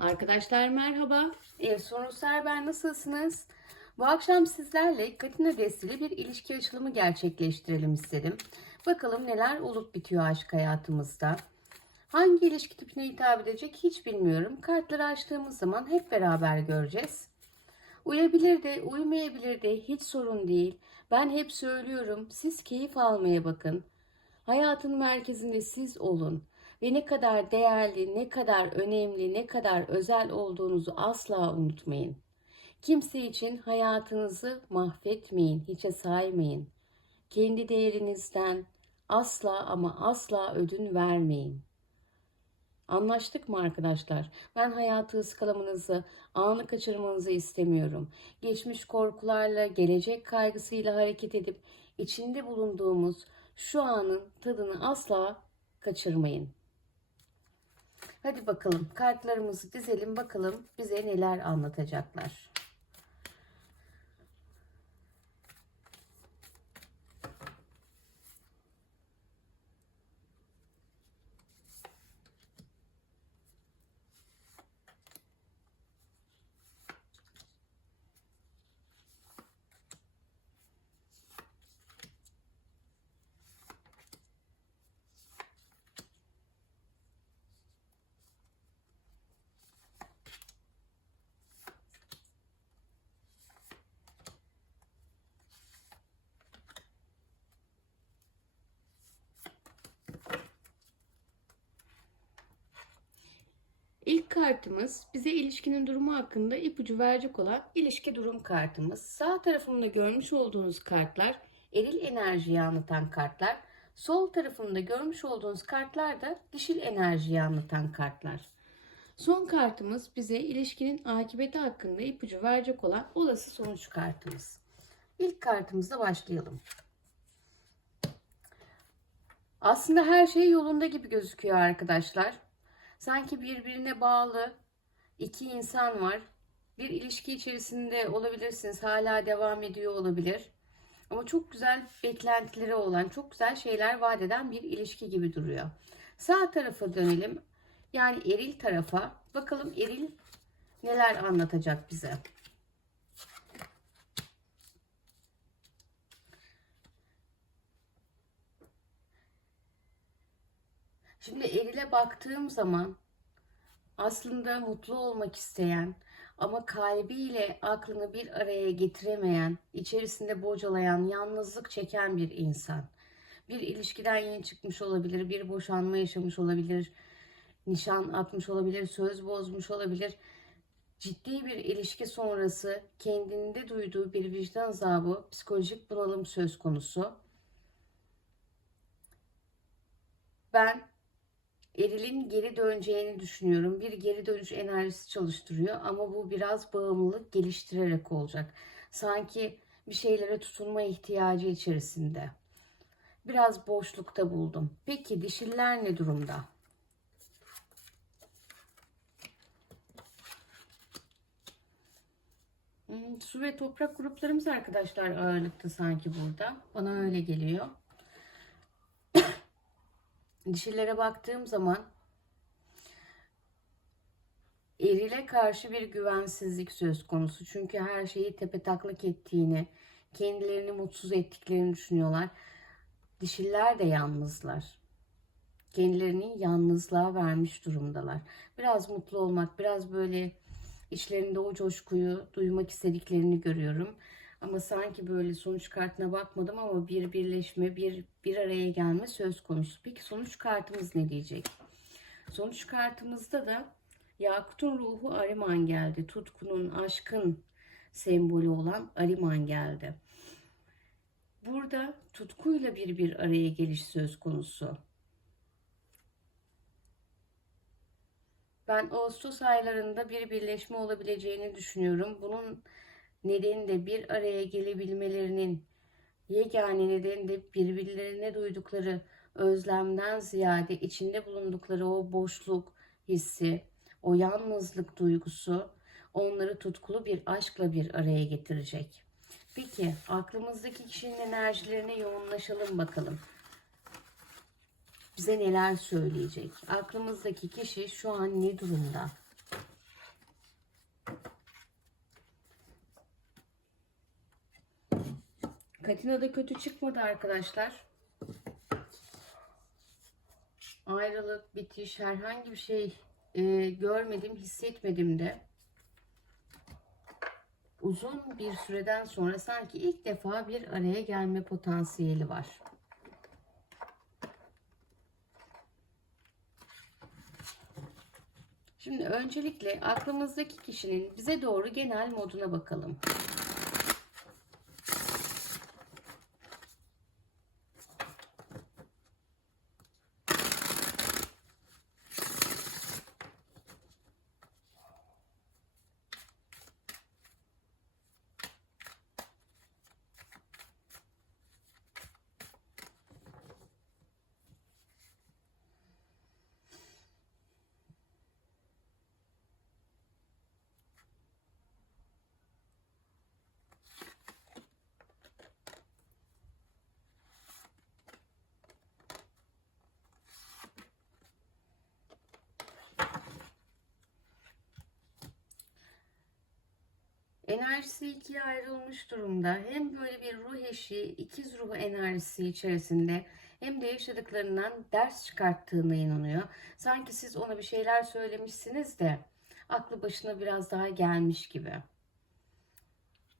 Arkadaşlar merhaba. Ev Sorun Serber nasılsınız? Bu akşam sizlerle Katina destili bir ilişki açılımı gerçekleştirelim istedim. Bakalım neler olup bitiyor aşk hayatımızda. Hangi ilişki tipine hitap edecek hiç bilmiyorum. Kartları açtığımız zaman hep beraber göreceğiz. Uyabilir de uymayabilir de hiç sorun değil. Ben hep söylüyorum siz keyif almaya bakın. Hayatın merkezinde siz olun ve ne kadar değerli, ne kadar önemli, ne kadar özel olduğunuzu asla unutmayın. Kimse için hayatınızı mahvetmeyin, hiçe saymayın. Kendi değerinizden asla ama asla ödün vermeyin. Anlaştık mı arkadaşlar? Ben hayatı ıskalamanızı, anı kaçırmanızı istemiyorum. Geçmiş korkularla, gelecek kaygısıyla hareket edip içinde bulunduğumuz şu anın tadını asla kaçırmayın. Hadi bakalım kartlarımızı dizelim bakalım bize neler anlatacaklar. İlk kartımız bize ilişkinin durumu hakkında ipucu verecek olan ilişki durum kartımız. Sağ tarafımda görmüş olduğunuz kartlar eril enerjiyi anlatan kartlar. Sol tarafımda görmüş olduğunuz kartlar da dişil enerjiyi anlatan kartlar. Son kartımız bize ilişkinin akıbeti hakkında ipucu verecek olan olası sonuç kartımız. İlk kartımızla başlayalım. Aslında her şey yolunda gibi gözüküyor arkadaşlar. Sanki birbirine bağlı iki insan var. Bir ilişki içerisinde olabilirsiniz. Hala devam ediyor olabilir. Ama çok güzel beklentileri olan, çok güzel şeyler vaat eden bir ilişki gibi duruyor. Sağ tarafa dönelim. Yani eril tarafa. Bakalım eril neler anlatacak bize. Şimdi erile baktığım zaman aslında mutlu olmak isteyen ama kalbiyle aklını bir araya getiremeyen, içerisinde bocalayan, yalnızlık çeken bir insan. Bir ilişkiden yeni çıkmış olabilir, bir boşanma yaşamış olabilir, nişan atmış olabilir, söz bozmuş olabilir. Ciddi bir ilişki sonrası kendinde duyduğu bir vicdan azabı, psikolojik bunalım söz konusu. Ben erilin geri döneceğini düşünüyorum. Bir geri dönüş enerjisi çalıştırıyor ama bu biraz bağımlılık geliştirerek olacak. Sanki bir şeylere tutunma ihtiyacı içerisinde. Biraz boşlukta buldum. Peki dişiller ne durumda? Hmm, su ve toprak gruplarımız arkadaşlar ağırlıkta sanki burada. Bana öyle geliyor. Dişillere baktığım zaman erile karşı bir güvensizlik söz konusu. Çünkü her şeyi tepe taklak ettiğini, kendilerini mutsuz ettiklerini düşünüyorlar. Dişiller de yalnızlar. Kendilerini yalnızlığa vermiş durumdalar. Biraz mutlu olmak, biraz böyle içlerinde o coşkuyu duymak istediklerini görüyorum. Ama sanki böyle sonuç kartına bakmadım ama bir birleşme, bir bir araya gelme söz konusu. Peki sonuç kartımız ne diyecek? Sonuç kartımızda da Yakut'un ruhu Ariman geldi. Tutkunun, aşkın sembolü olan Ariman geldi. Burada tutkuyla bir bir araya geliş söz konusu. Ben Ağustos aylarında bir birleşme olabileceğini düşünüyorum. Bunun nedeni de bir araya gelebilmelerinin yegane nedeni de birbirlerine duydukları özlemden ziyade içinde bulundukları o boşluk hissi, o yalnızlık duygusu onları tutkulu bir aşkla bir araya getirecek. Peki aklımızdaki kişinin enerjilerine yoğunlaşalım bakalım. Bize neler söyleyecek? Aklımızdaki kişi şu an ne durumda? Katina da kötü çıkmadı arkadaşlar. Ayrılık, bitiş, herhangi bir şey e, görmedim, hissetmedim de. Uzun bir süreden sonra sanki ilk defa bir araya gelme potansiyeli var. Şimdi öncelikle aklımızdaki kişinin bize doğru genel moduna bakalım. Enerjisi ikiye ayrılmış durumda. Hem böyle bir ruh eşi, ikiz ruh enerjisi içerisinde hem de yaşadıklarından ders çıkarttığına inanıyor. Sanki siz ona bir şeyler söylemişsiniz de aklı başına biraz daha gelmiş gibi.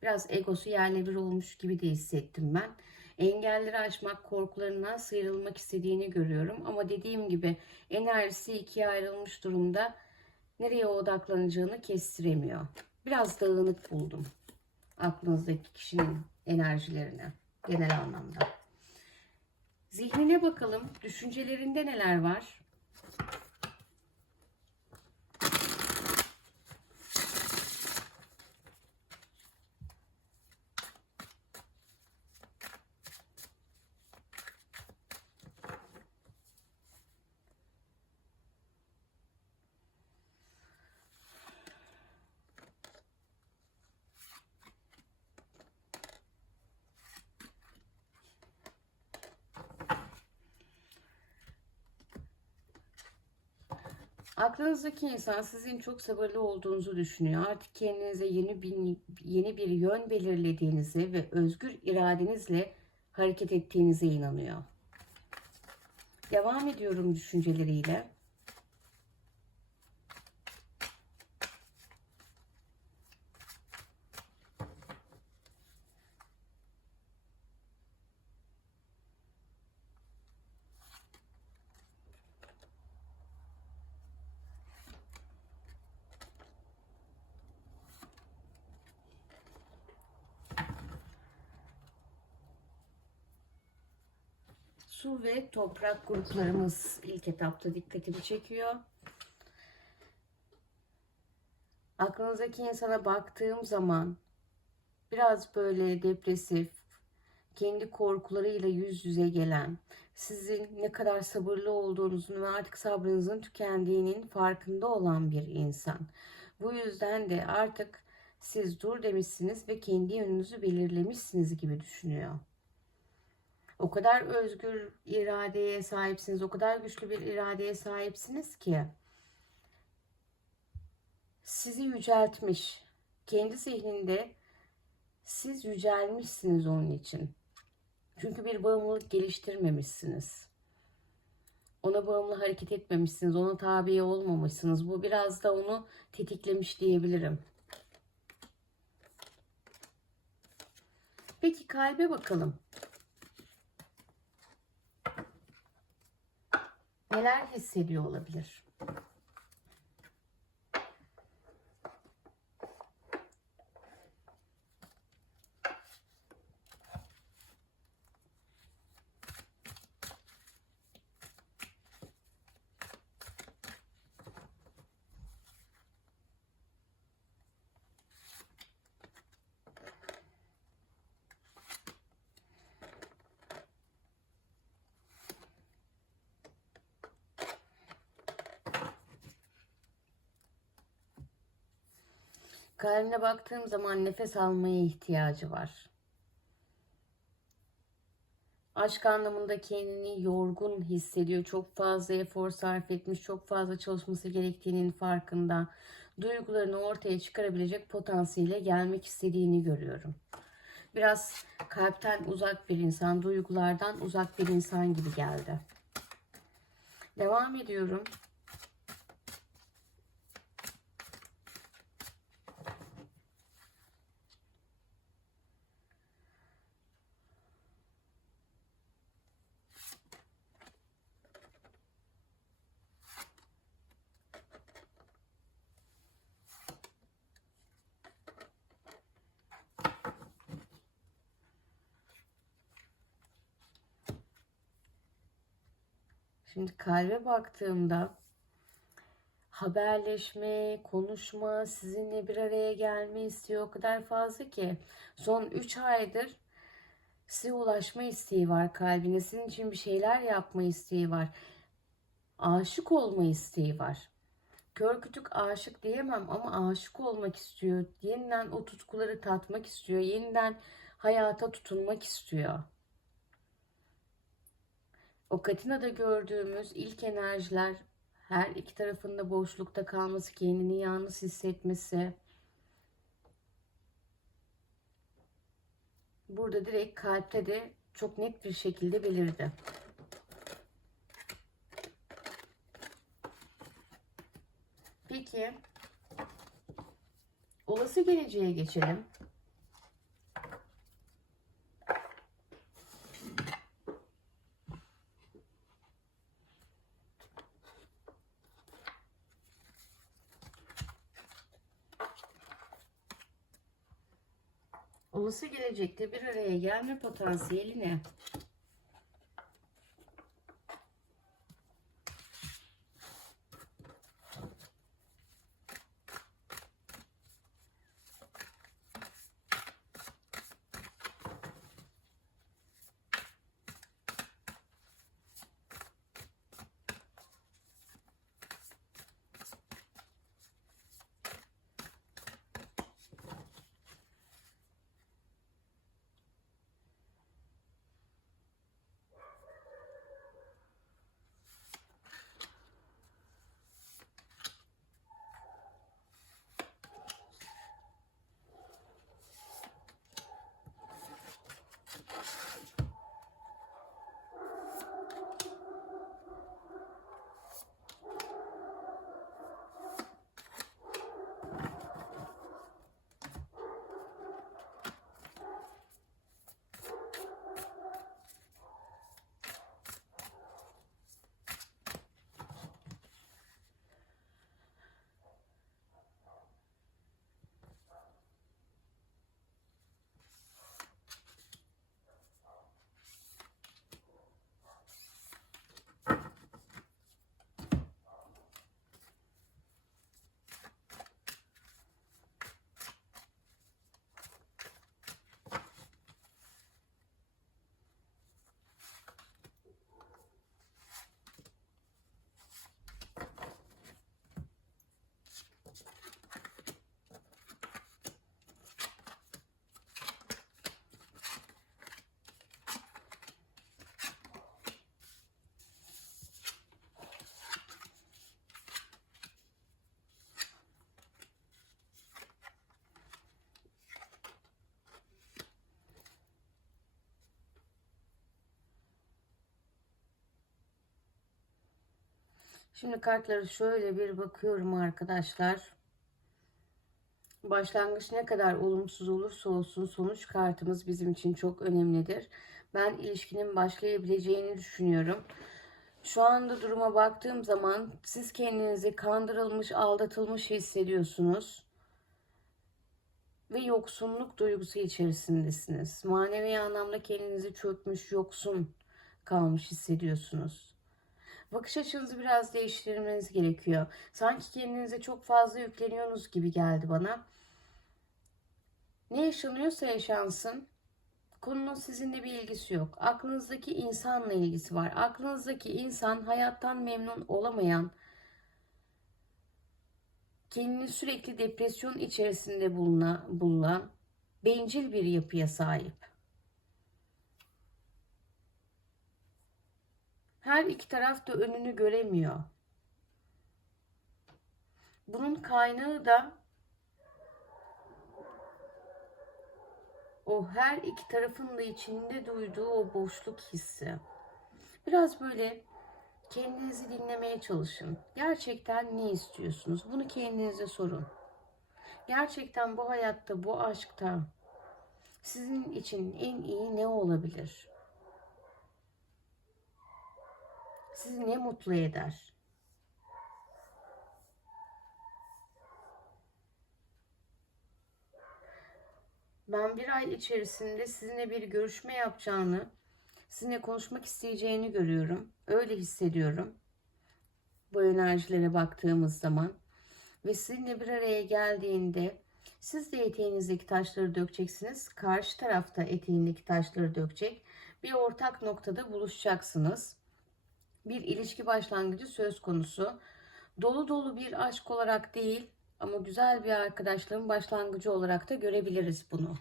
Biraz egosu yerle bir olmuş gibi de hissettim ben. Engelleri aşmak, korkularından sıyrılmak istediğini görüyorum. Ama dediğim gibi enerjisi ikiye ayrılmış durumda. Nereye odaklanacağını kestiremiyor. Biraz dağınık buldum aklınızdaki kişinin enerjilerini genel anlamda. Zihnine bakalım. Düşüncelerinde neler var? Aklınızdaki insan sizin çok sabırlı olduğunuzu düşünüyor. Artık kendinize yeni bir, yeni bir yön belirlediğinizi ve özgür iradenizle hareket ettiğinize inanıyor. Devam ediyorum düşünceleriyle. Su ve toprak gruplarımız ilk etapta dikkatimi çekiyor. Aklınızdaki insana baktığım zaman biraz böyle depresif, kendi korkularıyla yüz yüze gelen, sizin ne kadar sabırlı olduğunuzun ve artık sabrınızın tükendiğinin farkında olan bir insan. Bu yüzden de artık siz dur demişsiniz ve kendi yönünüzü belirlemişsiniz gibi düşünüyor. O kadar özgür iradeye sahipsiniz, o kadar güçlü bir iradeye sahipsiniz ki sizi yüceltmiş. Kendi zihninde siz yücelmişsiniz onun için. Çünkü bir bağımlılık geliştirmemişsiniz. Ona bağımlı hareket etmemişsiniz. Ona tabi olmamışsınız. Bu biraz da onu tetiklemiş diyebilirim. Peki kalbe bakalım. Neler hissediyor olabilir? Kalbine baktığım zaman nefes almaya ihtiyacı var. Aşk anlamında kendini yorgun hissediyor. Çok fazla efor sarf etmiş, çok fazla çalışması gerektiğinin farkında. Duygularını ortaya çıkarabilecek potansiyele gelmek istediğini görüyorum. biraz kalpten uzak bir insan, duygulardan uzak bir insan gibi geldi. Devam ediyorum. Şimdi kalbe baktığımda haberleşme, konuşma, sizinle bir araya gelme isteği o kadar fazla ki son 3 aydır size ulaşma isteği var kalbine. Sizin için bir şeyler yapma isteği var. Aşık olma isteği var. Kör kütük aşık diyemem ama aşık olmak istiyor. Yeniden o tutkuları tatmak istiyor. Yeniden hayata tutunmak istiyor. O Katina'da gördüğümüz ilk enerjiler her iki tarafında boşlukta kalması, kendini yalnız hissetmesi. Burada direkt kalpte de çok net bir şekilde belirdi. Peki olası geleceğe geçelim. Olası gelecekte bir araya gelme potansiyeli Şimdi kartları şöyle bir bakıyorum arkadaşlar. Başlangıç ne kadar olumsuz olursa olsun sonuç kartımız bizim için çok önemlidir. Ben ilişkinin başlayabileceğini düşünüyorum. Şu anda duruma baktığım zaman siz kendinizi kandırılmış, aldatılmış hissediyorsunuz. Ve yoksunluk duygusu içerisindesiniz. Manevi anlamda kendinizi çökmüş, yoksun kalmış hissediyorsunuz. Bakış açınızı biraz değiştirmeniz gerekiyor. Sanki kendinize çok fazla yükleniyorsunuz gibi geldi bana. Ne yaşanıyorsa yaşansın. Konunun sizinle bir ilgisi yok. Aklınızdaki insanla ilgisi var. Aklınızdaki insan hayattan memnun olamayan, kendini sürekli depresyon içerisinde bulunan, bulunan bencil bir yapıya sahip. Her iki taraf da önünü göremiyor. Bunun kaynağı da o her iki tarafın da içinde duyduğu o boşluk hissi. Biraz böyle kendinizi dinlemeye çalışın. Gerçekten ne istiyorsunuz? Bunu kendinize sorun. Gerçekten bu hayatta, bu aşkta sizin için en iyi ne olabilir? Sizi ne mutlu eder? Ben bir ay içerisinde sizinle bir görüşme yapacağını, sizinle konuşmak isteyeceğini görüyorum. Öyle hissediyorum. Bu enerjilere baktığımız zaman. Ve sizinle bir araya geldiğinde siz de eteğinizdeki taşları dökeceksiniz. Karşı tarafta eteğindeki taşları dökecek. Bir ortak noktada buluşacaksınız. Bir ilişki başlangıcı söz konusu. Dolu dolu bir aşk olarak değil ama güzel bir arkadaşlığın başlangıcı olarak da görebiliriz bunu.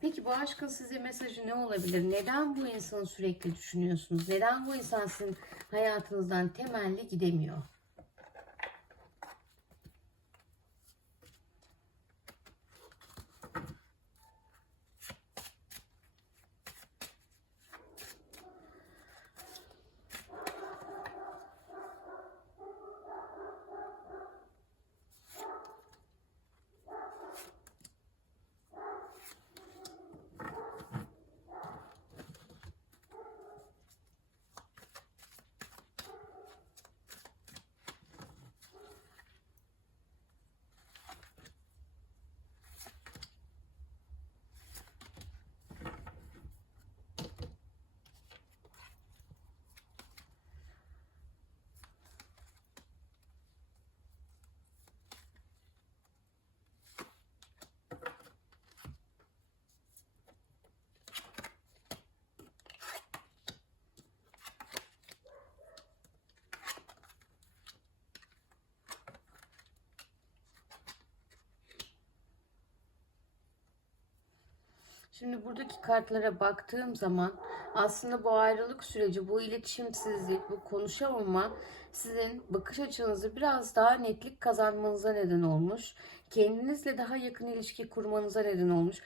Peki bu aşkın size mesajı ne olabilir? Neden bu insanı sürekli düşünüyorsunuz? Neden bu insan sizin hayatınızdan temelli gidemiyor? Şimdi buradaki kartlara baktığım zaman aslında bu ayrılık süreci, bu iletişimsizlik, bu konuşamama sizin bakış açınızı biraz daha netlik kazanmanıza neden olmuş. Kendinizle daha yakın ilişki kurmanıza neden olmuş.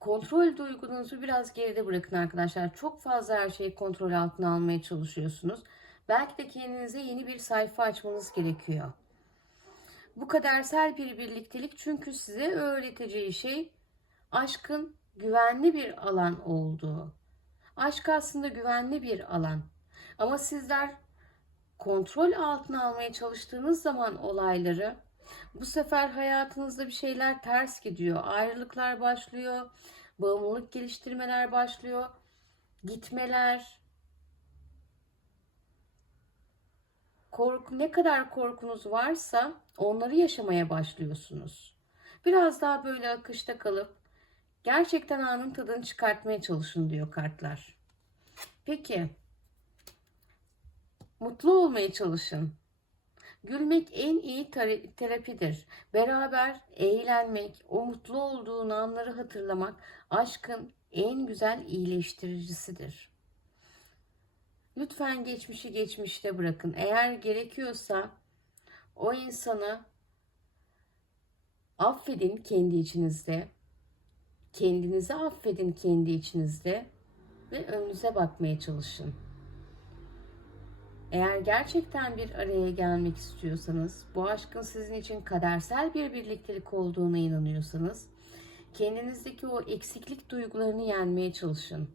Kontrol duygunuzu biraz geride bırakın arkadaşlar. Çok fazla her şeyi kontrol altına almaya çalışıyorsunuz. Belki de kendinize yeni bir sayfa açmanız gerekiyor. Bu kadersel bir birliktelik çünkü size öğreteceği şey aşkın güvenli bir alan olduğu. Aşk aslında güvenli bir alan. Ama sizler kontrol altına almaya çalıştığınız zaman olayları bu sefer hayatınızda bir şeyler ters gidiyor. Ayrılıklar başlıyor, bağımlılık geliştirmeler başlıyor, gitmeler. Korku ne kadar korkunuz varsa onları yaşamaya başlıyorsunuz. Biraz daha böyle akışta kalıp Gerçekten anın tadını çıkartmaya çalışın diyor kartlar. Peki. Mutlu olmaya çalışın. Gülmek en iyi terapidir. Beraber eğlenmek, o mutlu olduğun anları hatırlamak aşkın en güzel iyileştiricisidir. Lütfen geçmişi geçmişte bırakın. Eğer gerekiyorsa o insanı affedin kendi içinizde. Kendinizi affedin kendi içinizde ve önünüze bakmaya çalışın. Eğer gerçekten bir araya gelmek istiyorsanız, bu aşkın sizin için kadersel bir birliktelik olduğuna inanıyorsanız, kendinizdeki o eksiklik duygularını yenmeye çalışın.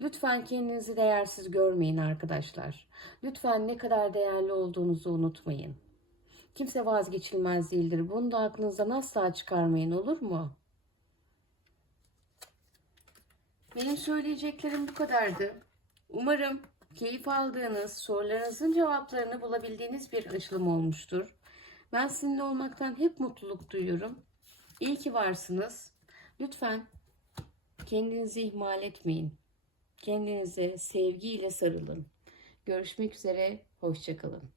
Lütfen kendinizi değersiz görmeyin arkadaşlar. Lütfen ne kadar değerli olduğunuzu unutmayın. Kimse vazgeçilmez değildir. Bunu da aklınızdan asla çıkarmayın olur mu? Benim söyleyeceklerim bu kadardı. Umarım keyif aldığınız, sorularınızın cevaplarını bulabildiğiniz bir açılım olmuştur. Ben sizinle olmaktan hep mutluluk duyuyorum. İyi ki varsınız. Lütfen kendinizi ihmal etmeyin. Kendinize sevgiyle sarılın. Görüşmek üzere, hoşçakalın.